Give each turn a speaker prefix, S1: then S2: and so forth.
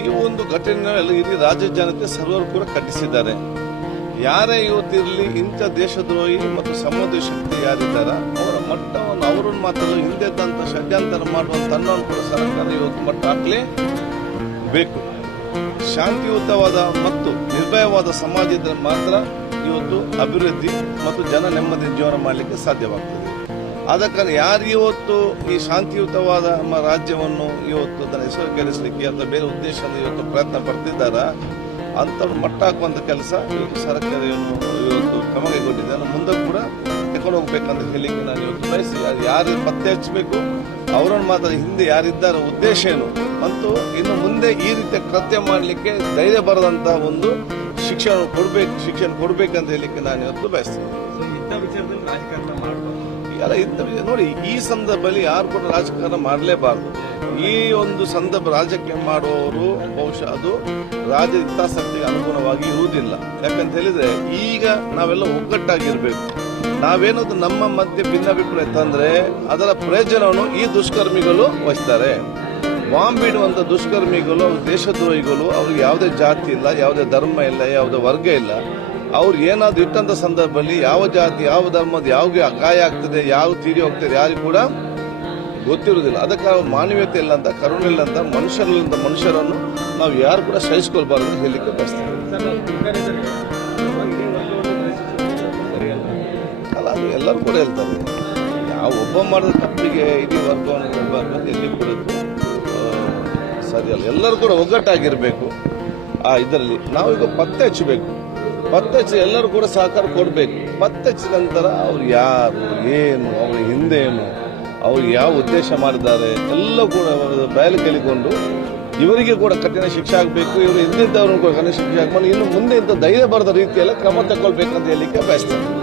S1: ಈ ಒಂದು ಘಟನೆ ಇಲ್ಲಿ ರಾಜ್ಯ ಜನತೆ ಸರ್ವರು ಕೂಡ ಖಂಡಿಸಿದ್ದಾರೆ. ಯಾರೇ ಇವತ್ತಿರಲಿ ಇಂಥ ದೇಶದ್ರೋಹಿ ಮತ್ತು ಸಮುದ್ರ ಶಕ್ತಿ ಯಾರಿದ್ದಾರ ಅವರ ಮಟ್ಟವನ್ನು ಅವರನ್ನು ಮಾತ್ರ ಹಿಂದೆ ತಂತ ಷಡ್ಯಂತರ ಮಾಡುವ ತನ್ನನ್ನು ಕೂಡ ಸರ್ಕಾರ ಇವತ್ತು ಮಟ್ಟ ಹಾಕಲೇಬೇಕು ಶಾಂತಿಯುತವಾದ ಮತ್ತು ನಿರ್ಭಯವಾದ ಸಮಾಜ ಇದ್ದರೆ ಮಾತ್ರ ಇವತ್ತು ಅಭಿವೃದ್ಧಿ ಮತ್ತು ಜನ ನೆಮ್ಮದಿ ಜೀವನ ಮಾಡಲಿಕ್ಕೆ ಸಾಧ್ಯವಾಗ್ತದೆ. ಕಾರಣ ಯಾರು ಇವತ್ತು ಈ ಶಾಂತಿಯುತವಾದ ನಮ್ಮ ರಾಜ್ಯವನ್ನು ಇವತ್ತು ತನ್ನ ಹೆಸರು ಗೆಲ್ಲಿಸಲಿಕ್ಕೆ ಅಂತ ಬೇರೆ ಉದ್ದೇಶದಿಂದ ಇವತ್ತು ಪ್ರಯತ್ನ ಪಡ್ತಿದ್ದಾರ? ಅಂಥವ್ರು ಮಟ್ಟ ಹಾಕುವಂತ ಕೆಲಸ ಇವತ್ತು ಸರ್ಕಾರ ಇವತ್ತು ಕ್ರಮ ಕೈಗೊಂಡಿದೆ. ಮುಂದೆ ಕೂಡ ತಗೊಂಡು ಹೋಗ್ಬೇಕಂತ ಹೇಳಿಕ್ಕೆ ನಾನು ಇವತ್ತು ಬಯಸಿ ಅದು ಯಾರು ಪತ್ತೆ ಹಚ್ಚಬೇಕು ಅವರನ್ನು ಮಾತ್ರ ಹಿಂದೆ ಯಾರಿದ್ದಾರೆ ಉದ್ದೇಶ ಏನು? ಮತ್ತು ಇನ್ನು ಮುಂದೆ ಈ ರೀತಿಯ ಕೃತ್ಯ ಮಾಡಲಿಕ್ಕೆ ಧೈರ್ಯ ಬರದಂತ ಒಂದು ಶಿಕ್ಷಣ ಕೊಡಬೇಕು, ಶಿಕ್ಷಣ ಕೊಡಬೇಕಂತ ಹೇಳಲಿಕ್ಕೆ ನಾನು ಇವತ್ತು ಬಯಸ್ತೀನಿ. ಅಲ್ಲ ಇಂಥ ನೋಡಿ, ಈ ಸಂದರ್ಭದಲ್ಲಿ ಯಾರು ಕೂಡ ರಾಜಕಾರಣ ಮಾಡಲೇಬಾರದು. ಈ ಒಂದು ಸಂದರ್ಭ ರಾಜಕೀಯ ಮಾಡುವವರು ಬಹುಶಃ ಅದು ರಾಜ್ಯದ ಹಿತಾಸಕ್ತಿಗೆ ಅನುಗುಣವಾಗಿ ಇರುವುದಿಲ್ಲ. ಯಾಕಂತ ಹೇಳಿದ್ರೆ, ಈಗ ನಾವೆಲ್ಲ ಒಗ್ಗಟ್ಟಾಗಿರ್ಬೇಕು. ನಾವೇನದು ನಮ್ಮ ಮಧ್ಯೆ ಭಿನ್ನಾಭಿಪ್ರಾಯ ತಂದ್ರೆ, ಅದರ ಪ್ರಯೋಜನವನ್ನು ಈ ದುಷ್ಕರ್ಮಿಗಳು ವಹಿಸ್ತಾರೆ. ಬಾಂಬ್ ಬಿಡುವಂತ ದುಷ್ಕರ್ಮಿಗಳು, ದೇಶದ್ರೋಹಿಗಳು, ಅವ್ರಿಗೆ ಯಾವುದೇ ಜಾತಿ ಇಲ್ಲ, ಯಾವುದೇ ಧರ್ಮ ಇಲ್ಲ, ಯಾವುದೇ ವರ್ಗ ಇಲ್ಲ. ಅವ್ರು ಏನಾದ್ರು ಇಟ್ಟಂತ ಸಂದರ್ಭದಲ್ಲಿ ಯಾವ ಜಾತಿ ಯಾವ ಧರ್ಮದ ಯಾವ ಗಾಯ ಆಗ್ತದೆ ಯಾವ ತೀರಿ ಹೋಗ್ತದೆ ಯಾರಿಗೂ ಕೂಡ ಗೊತ್ತಿರುವುದಿಲ್ಲ. ಅದಕ್ಕೆ ಮಾನವೀಯತೆ ಇಲ್ಲ ಅಂತ ಕರುಣೆ ಇಲ್ಲ ಅಂತ ಮನುಷ್ಯರಲ್ಲಿಂದ ಮನುಷ್ಯರನ್ನು ನಾವು ಯಾರು ಕೂಡ ಸಹಿಸ್ಕೊಳ್ಬಾರ್ದು ಅಂತ ಹೇಳಲಿಕ್ಕೆ ಬಯಸ್ತೀವಿ
S2: ಸರಿಯಲ್ಲ
S1: ಅಲ್ಲ ಅದು ಎಲ್ಲರೂ ಕೂಡ ಹೇಳ್ತಾರೆ. ಯಾವ ಒಬ್ಬ ಮಾಡಿದ ತಪ್ಪಿಗೆ ಇಡೀ ವರ್ಗವನ್ನು ಅಂತ ಎಲ್ಲಿ ಕೂಡ ಆ, ಸರಿ ಅಲ್ಲ ಎಲ್ಲರೂ ಕೂಡ ಒಗ್ಗಟ್ಟಾಗಿರಬೇಕು. ಆ ಇದರಲ್ಲಿ ನಾವೀಗ ಪತ್ತೆ ಹಚ್ಚಬೇಕು. ಹಚ್ಚಿ ಎಲ್ಲರೂ ಕೂಡ ಸಹಕಾರ ಕೊಡಬೇಕು. ಹಚ್ಚಿದ ನಂತರ ಅವ್ರು ಯಾರು, ಏನು, ಅವ್ರ ಹಿಂದೆ ಏನು ಅವ್ರು ಯಾವ ಉದ್ದೇಶ ಮಾಡಿದ್ದಾರೆ, ಎಲ್ಲ ಕೂಡ ಬಯಲು ಕೇಳಿಕೊಂಡು ಇವರಿಗೆ ಕೂಡ ಕಠಿಣ ಶಿಕ್ಷೆ ಆಗಬೇಕು, ಇವರು ಹಿಂದಿದ್ದವ್ರನ್ನು ಕೂಡ ಕಠಿಣ ಶಿಕ್ಷೆ ಆಗಬೇಕು, ಇನ್ನು ಮುಂದೆ ಇಂಥ ಧೈರ್ಯ ಬರದ ರೀತಿಯಲ್ಲಿ ಕ್ರಮ ತಗೊಳ್ಬೇಕಂತ ಹೇಳಲಿಕ್ಕೆ ಬಯಸ್ತೇನೆ.